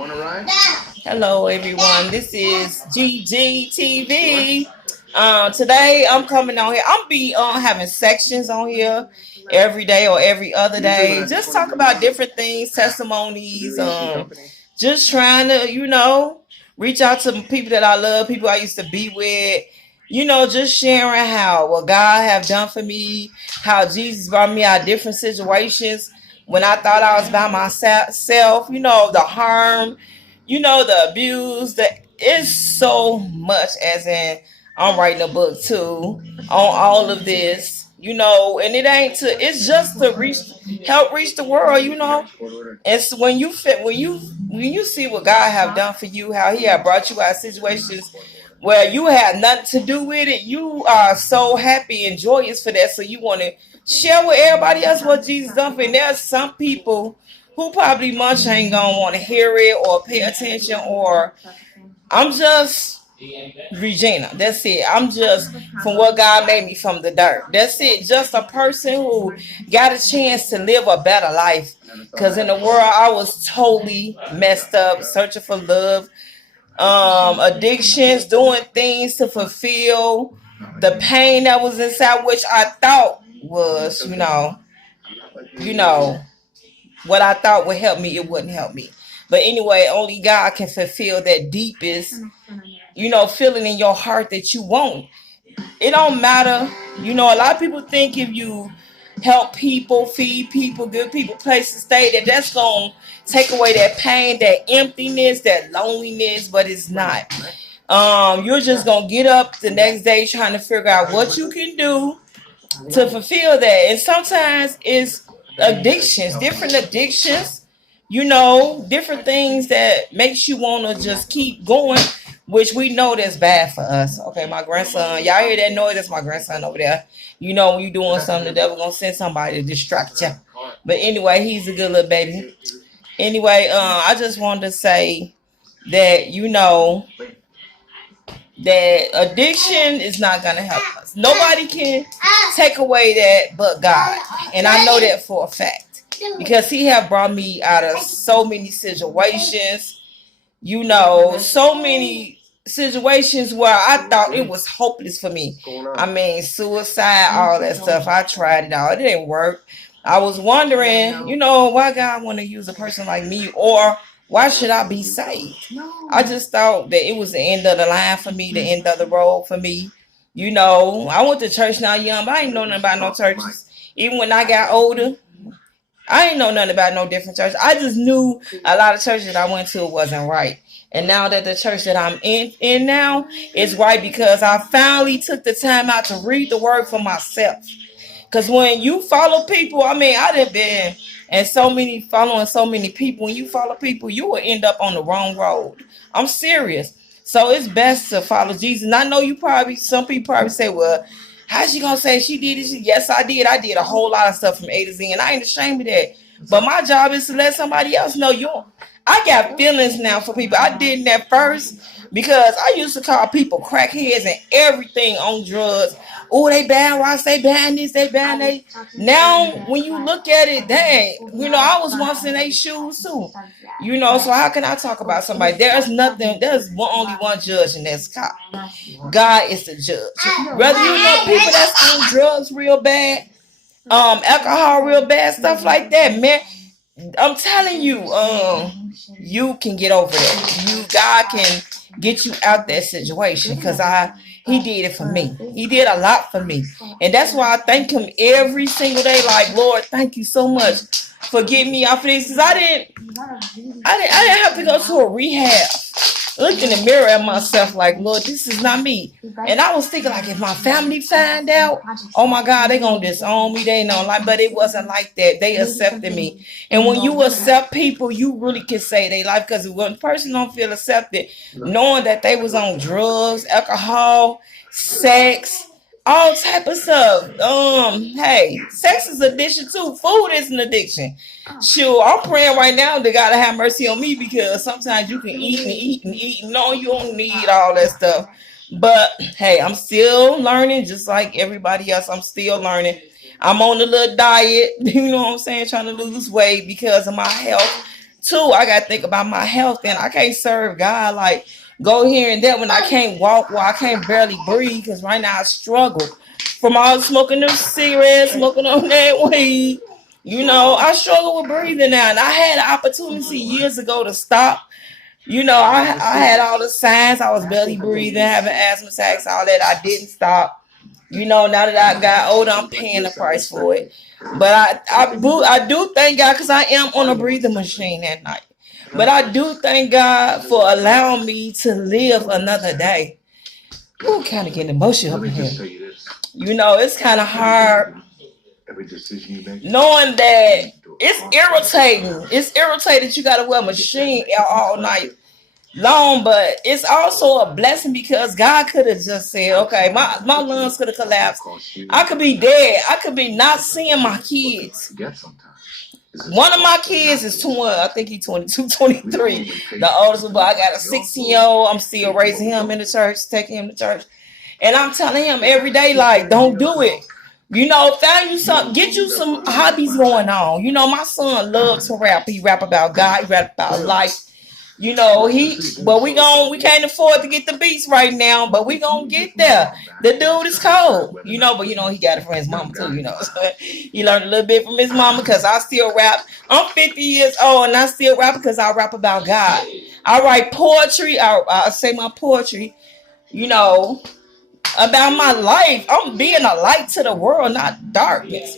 Hello, everyone. This is GGTV. Today I'm coming on here. I'm be having sections on here every day or every other day. Just talk about different things, testimonies. Just trying to, reach out to people that I love, people I used to be with. Just sharing how what God have done for me, how Jesus brought me out of different situations when I thought I was by myself. The harm, the abuse. It's so much. As in, I'm writing a book too on all of this. And it ain't to. It's just to help reach the world. It's when you see what God have done for you, how He have brought you out of situations where you had nothing to do with it. You are so happy and joyous for that. So you want to share with everybody else what Jesus done for you. And there's some people who probably much ain't gonna want to hear it or pay attention. Or I'm just Regina. That's it. I'm just from what God made me from the dirt. That's it. Just a person who got a chance to live a better life. Because in the world, I was totally messed up, searching for love, addictions, doing things to fulfill the pain that was inside, which I thought was, what I thought would help me, it wouldn't help me. But anyway, only God can fulfill that deepest, feeling in your heart that you want. It don't matter. A lot of people think if you help people, feed people, give people place to stay, that's going to take away that pain, that emptiness, that loneliness, but it's not. You're just going to get up the next day trying to figure out what you can do to fulfill that. And sometimes it's addictions, different addictions, different things that makes you want to just keep going, which we know that's bad for us. Okay, my grandson, y'all hear that noise? That's my grandson over there. When you doing something, the devil gonna send somebody to distract you. But anyway, he's a good little baby. Anyway, I just wanted to say that that addiction is not gonna help us. Nobody can take away that but God, and I know that for a fact because He have brought me out of so many situations. So many situations where I thought it was hopeless for me. I mean, suicide, all that stuff. I tried it out. It didn't work. I was wondering, why God want to use a person like me, or why should I be saved? I just thought that it was the end of the line for me, the end of the road for me. I went to church now young, but I ain't know nothing about no churches. Even when I got older, I ain't know nothing about no different churches. I just knew a lot of churches that I went to wasn't right. And now that the church that I'm in now is right, because I finally took the time out to read the word for myself. Because when you follow people, I done been and following so many people. When you follow people, you will end up on the wrong road. I'm serious. So it's best to follow Jesus. And I know some people probably say, well, how's she gonna say she did it? Yes, I did. I did a whole lot of stuff from A to Z, and I ain't ashamed of that. But my job is to let somebody else know I got feelings now for people. I did that first because I used to call people crackheads and everything on drugs. Oh, they bad rocks, they bad this, they bad they. Now, when you look at it, dang, I was once in their shoes too. So how can I talk about somebody? There's only one judge, and that's God. God is the judge. Whether people that's on drugs real bad, alcohol real bad, stuff like that, man. I'm telling you, you can get over that. God can get you out that situation, because He did it for me. He did a lot for me, and that's why I thank Him every single day. Like, Lord, thank you so much for getting me off of this. Because I didn't have to go to a rehab. Look in the mirror at myself like, Lord, this is not me. And I was thinking, like, if my family find out, oh my God, they gonna disown me. They know, like, but it wasn't like that. They accepted me. And when you accept people, you really can say they life. Because when a person don't feel accepted, knowing that they was on drugs, alcohol, sex, all type of stuff. Hey, sex is addiction too. Food is an addiction. Sure, I'm praying right now that God have mercy on me, because sometimes you can eat and eat and eat. No, you don't need all that stuff. But hey, I'm still learning, just like everybody else. I'm still learning. I'm on a little diet, you know what I'm saying, trying to lose weight because of my health. Two, I gotta think about my health, and I can't serve God like go here and there when I can't walk, well, I can't barely breathe because right now I struggle from all smoking them cigarettes, smoking on that weed. You know, I struggle with breathing now, and I had an opportunity years ago to stop. You know, I had all the signs. I was barely breathing, having asthma attacks, all that. I didn't stop. You know, now that I got older, I'm paying the price for it. But I do thank God because I am on a breathing machine at night. But I do thank God for allowing me to live another day. Ooh, kind of getting emotional up in here. You know, it's kind of hard knowing that it's irritating. It's irritating you got to wear a machine all night long, but it's also a blessing because God could have just said, okay, my lungs could have collapsed. I could be dead. I could be not seeing my kids. One of my kids is 20. I think he's 22, 23. The oldest one, but I got a 16-year-old. I'm still raising him in the church, taking him to church. And I'm telling him every day, like, don't do it. You know, find you something, get you some hobbies going on. You know, my son loves to rap. He rap about God, he rap about life. You know, we can't afford to get the beats right now, but we gonna get there. The dude is cold, you know, but you know, he got it from his mama too, you know. So he learned a little bit from his mama because I still rap. I'm 50 years old and I still rap because I rap about God. I write poetry, I say my poetry, you know, about my life. I'm being a light to the world, not darkness.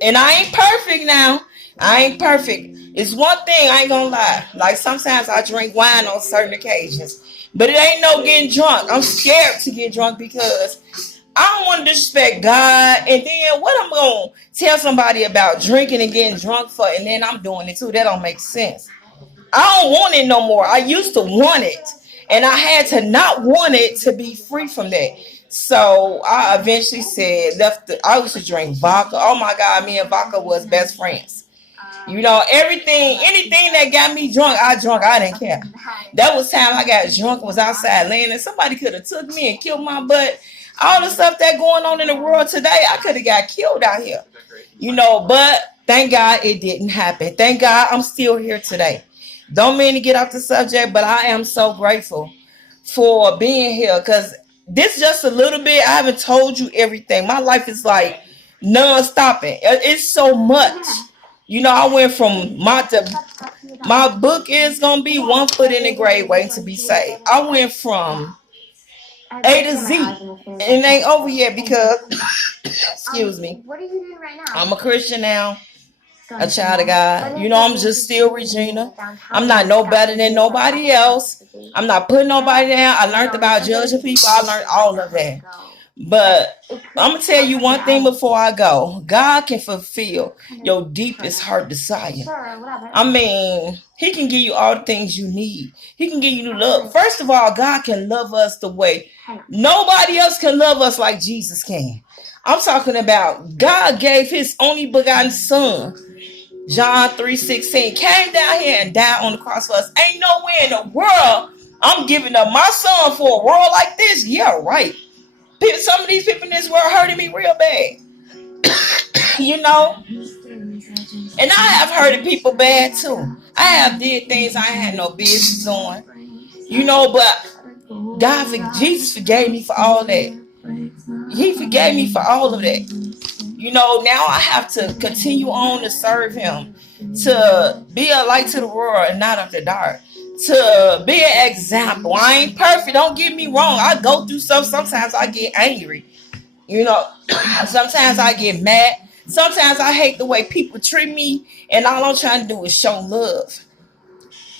And I ain't perfect now. I ain't perfect. It's one thing, I ain't gonna lie. Like sometimes I drink wine on certain occasions. But it ain't no getting drunk. I'm scared to get drunk because I don't want to disrespect God. And then what I'm gonna tell somebody about drinking and getting drunk for, and then I'm doing it too. That don't make sense. I don't want it no more. I used to want it. And I had to not want it to be free from that. So I eventually said, I used to drink vodka. Oh my God, me and vodka was best friends. You know, anything that got me drunk, I drunk. I didn't care. That was time I got drunk, was outside laying, and somebody could have took me and killed my butt. All the stuff that going on in the world today, I could have got killed out here. You know, but thank God it didn't happen. Thank God I'm still here today. Don't mean to get off the subject, but I am so grateful for being here because this just a little bit. I haven't told you everything. My life is like non-stopping. It's so much. You know, I went from my book is gonna be 1 foot in the grave waiting to be saved. I went from A to Z, and it ain't over yet because excuse me. What are you doing right now? I'm a Christian now, a child of God. You know, I'm just still Regina. I'm not no better than nobody else. I'm not putting nobody down. I learned about judging people. I learned all of that. But I'm going to tell you one thing before I go. God can fulfill your deepest heart desire. I mean, he can give you all the things you need. He can give you love. First of all, God can love us the way nobody else can love us like Jesus can. I'm talking about God gave his only begotten son. John 3:16 came down here and died on the cross for us. Ain't nowhere in the world I'm giving up my son for a world like this. Yeah, right. Some of these people in this world hurting me real bad. You know? And I have hurted people bad too. I have did things I had no business doing. You know, but Jesus forgave me for all that. He forgave me for all of that. You know, now I have to continue on to serve him, to be a light to the world and not of the dark, to be an example. I ain't perfect. Don't get me wrong. I go through stuff. Sometimes I get angry. You know, sometimes I get mad. Sometimes I hate the way people treat me, and all I'm trying to do is show love.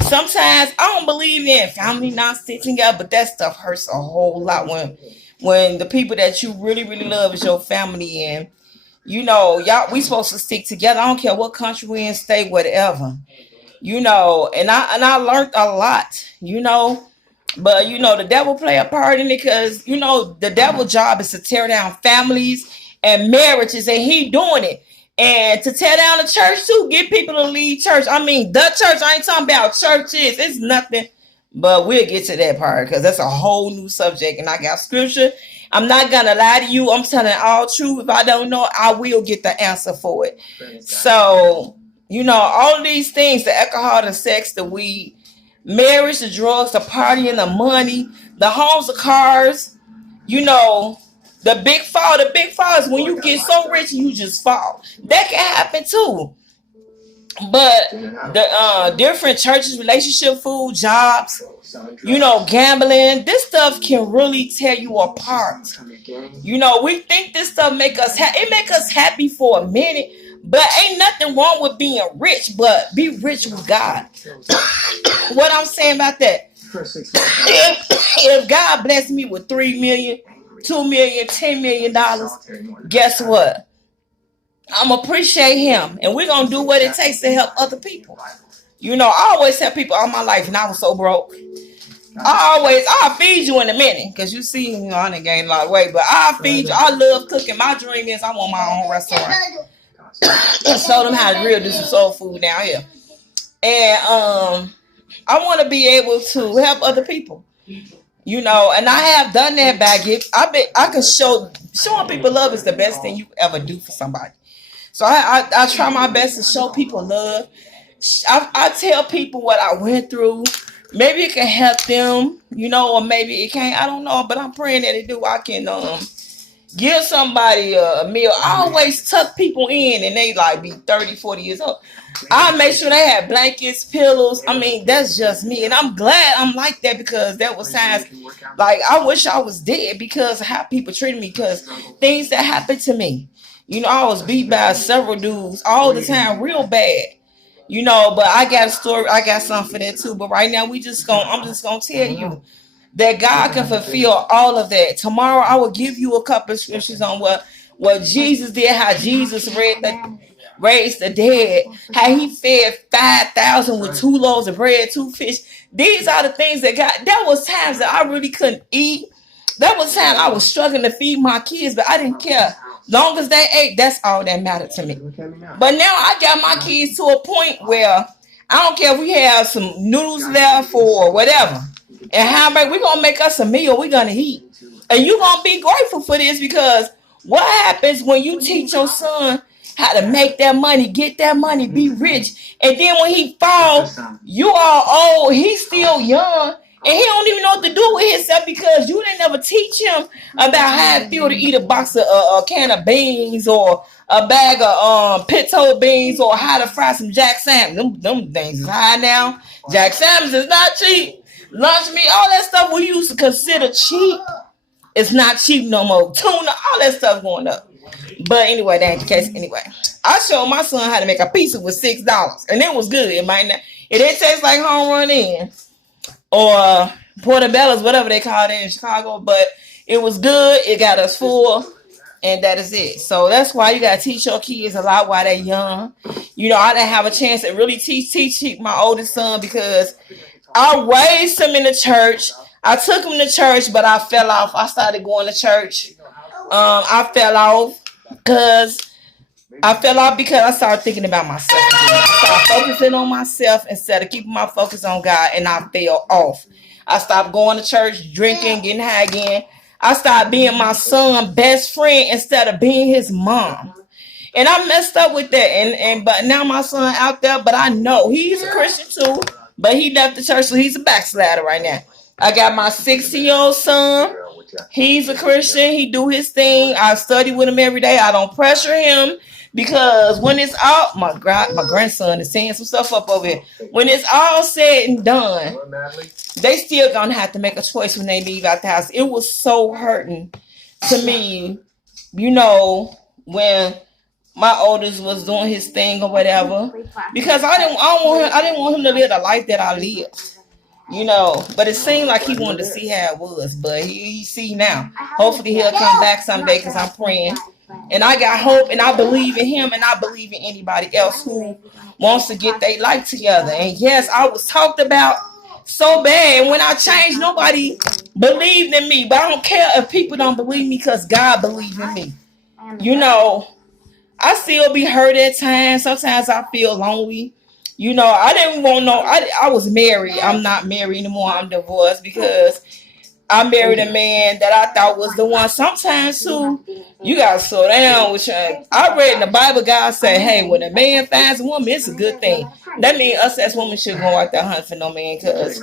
Sometimes I don't believe in family not sticking together, but that stuff hurts a whole lot when the people that you really, really love is your family, and you know, we supposed to stick together. I don't care what country we in, stay whatever. You know, and I learned a lot, you know, but you know, the devil play a part in it because, you know, the devil's job is to tear down families and marriages, and he doing it. And to tear down the church too, get people to leave church. I mean, the church, I ain't talking about churches. It's nothing, but we'll get to that part because that's a whole new subject. And I got scripture. I'm not going to lie to you. I'm telling all truth. If I don't know, I will get the answer for it. So, You know, all of these things, the alcohol, the sex, the weed, marriage, the drugs, the partying, the money, the homes, the cars, you know, the big fall. The big fall is when you get so rich and you just fall. That can happen too. But the different churches, relationship, food, jobs, you know, gambling, this stuff can really tear you apart. You know, we think this stuff make us it make us happy for a minute, but ain't nothing wrong with being rich, but be rich with God. What I'm saying about that, if God blessed me with $3 million, $2 million, $10 million, guess what? I'm appreciate him, and we're gonna do what it takes to help other people. You know, I always tell people all my life, and I was so broke. I'll feed you in a minute, because you see, you know, I done gained a lot of weight, but I'll feed you. I love cooking. My dream is I want my own restaurant. Show them how to really do some soul food down here. And I want to be able to help other people. You know, and I have done that by gift. I can showing people love is the best thing you ever do for somebody. So I try my best to show people love. I tell people what I went through. Maybe it can help them, you know, or maybe it can't. I don't know, but I'm praying that it do. I can give somebody a meal. I always tuck people in and they like be 30, 40 years old. I make sure they have blankets, pillows. I mean, that's just me. And I'm glad I'm like that, because there was times like I wish I was dead because of how people treated me, because things that happened to me. You know, I was beat by several dudes all the time, real bad. You know, but I got a story. I got something for that too. But right now, I'm just gonna tell you that God can fulfill all of that. Tomorrow, I will give you a couple of scriptures on what Jesus did, how Jesus raised the dead, how he fed 5,000 with 2 loaves of bread, 2 fish. These are the things that God. There was times that I really couldn't eat. There was times I was struggling to feed my kids, but I didn't care. Long as they ate, that's all that mattered to me. But now I got my kids to a point where I don't care if we have some noodles left or whatever. And how about we're going to make us a meal we're going to eat. And you're going to be grateful for this, because what happens when you teach your son how to make that money, get that money, be rich. And then when he falls, you are old, he's still young. And he don't even know what to do with himself, because you didn't ever teach him about how it feel to eat a box of a can of beans or a bag of pinto beans, or how to fry some Jack Salmon. Them things is high now. Jack Salmon is not cheap. Lunch meat, all that stuff we used to consider cheap, it's not cheap no more. Tuna, all that stuff going up. But anyway, that ain't the case. Anyway, I showed my son how to make a pizza with $6, and it was good. It didn't taste like Home Run Inn or Portobello's, whatever they call it in Chicago, but it was good. It got us full, and that is it. So that's why you got to teach your kids a lot while they're young. You know, I didn't have a chance to really teach my oldest son, because I raised him in the church. I took him to church, but I fell off. I started going to church. I fell off because I started thinking about myself. I started focusing on myself instead of keeping my focus on God, and I fell off. I stopped going to church, drinking, getting high again. I started being my son's best friend instead of being his mom. And I messed up with that. But now my son out there, but I know he's a Christian too, but he left the church, so he's a backslider right now. I got my 16-year-old son. He's a Christian. He do his thing. I study with him every day. I don't pressure him, because when it's all, my grandson is saying some stuff up over here. When it's all said and done, they still gonna have to make a choice when they leave out the house. It was so hurting to me, you know, when my oldest was doing his thing or whatever, because I didn't want him to live the life that I lived. You know, but it seemed like he wanted to see how it was, but he see now. Hopefully he'll come back someday, because I'm praying. And I got hope, and I believe in him, and I believe in anybody else who wants to get their life together. And yes, I was talked about so bad. And when I changed, nobody believed in me. But I don't care if people don't believe me, because God believes in me. You know, I still be hurt at times. Sometimes I feel lonely. You know, I didn't want no. I was married. I'm not married anymore. I'm divorced, because I married a man that I thought was the one. Sometimes too, you gotta slow down with your. I read in the Bible, God said, "Hey, when a man finds a woman, it's a good thing." That means us as women should go out there hunting for no man, cause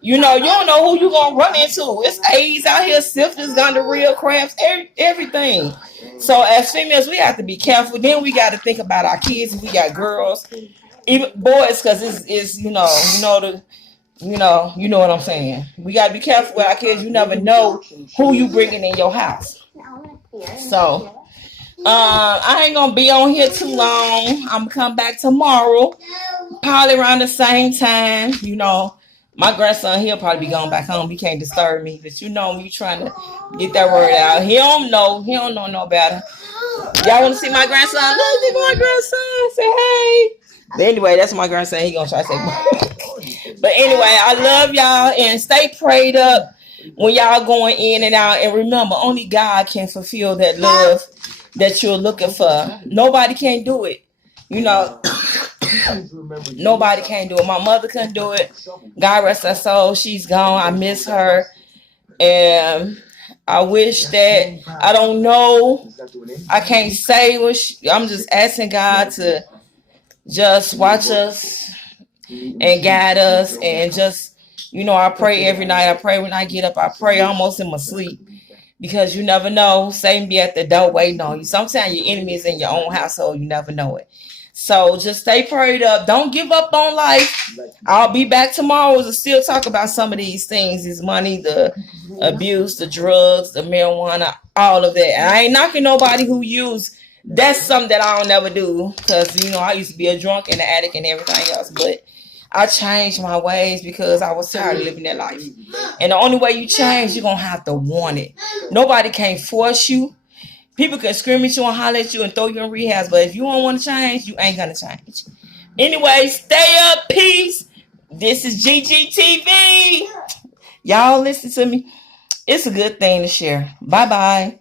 you know you don't know who you gonna run into. It's AIDS out here, syphilis, gonorrhea, cramps, everything. So as females, we have to be careful. Then we got to think about our kids. If we got girls, even boys, because it's you know what I'm saying. We gotta be careful with our kids. You never know who you bringing in your house. So, I ain't gonna be on here too long. I'm gonna come back tomorrow, probably around the same time. You know, my grandson, he'll probably be going back home. He can't disturb me, but you know me trying to get that word out. He don't know no better. Y'all want to see my grandson? Look at my grandson. Say hey. But anyway, that's my grandson. He gonna try to say. But anyway, I love y'all and stay prayed up when y'all going in and out. And remember, only God can fulfill that love that you're looking for. Nobody can do it. You know, nobody can do it. My mother couldn't do it. God rest her soul. She's gone. I miss her. And I wish that, I don't know. I can't say what I'm just asking God to just watch us and guide us, and just, you know, I pray every night. I pray when I get up. I pray almost in my sleep, because you never know. Satan be at the door waiting on you. Sometimes your enemy is in your own household. You never know it. So just stay prayed up. Don't give up on life. I'll be back tomorrow to still talk about some of these things, this money, the abuse, the drugs, the marijuana, all of that. And I ain't knocking nobody who use. That's something that I don't never do, because, you know, I used to be a drunk and an addict and everything else. But I changed my ways because I was tired of living that life. And the only way you change, you're going to have to want it. Nobody can force you. People can scream at you and holler at you and throw you in rehab. But if you don't want to change, you ain't going to change. Anyway, stay up. Peace. This is GGTV. Y'all listen to me. It's a good thing to share. Bye-bye.